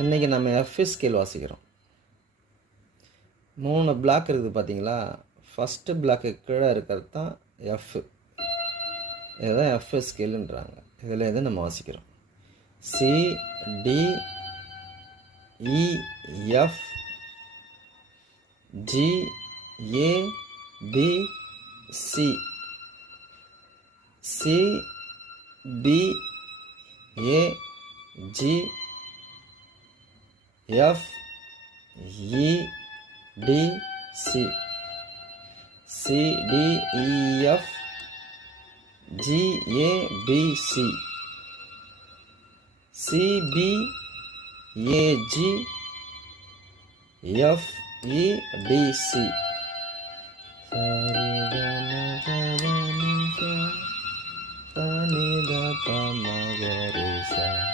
இன்றைக்கி நம்ம F scale வாசிக்கிறோம். 3 பிளாக் இருக்குது பார்த்தீங்களா? ஃபஸ்ட்டு பிளாக்கு கீழே இருக்கிறது தான் எஃப். இதுதான் எஃப் ஸ்கேலுன்றாங்க. இதில் எது நம்ம வாசிக்கிறோம்? சி, டி, இ, எஃப், ஜி, ஏ, பி, சி. சி, பி, ஏ, ஜி, எஃப், இ, டி, சி. சி, டி, இ, எஃப், ஜி, ஏ, பி, சி. சி, பி, ஏ, ஜி, எஃப், இ, டி, சி. சரி, க, ம, ப, த, நி, சா, த, நி, த, ப, ம, க, ரி, சா.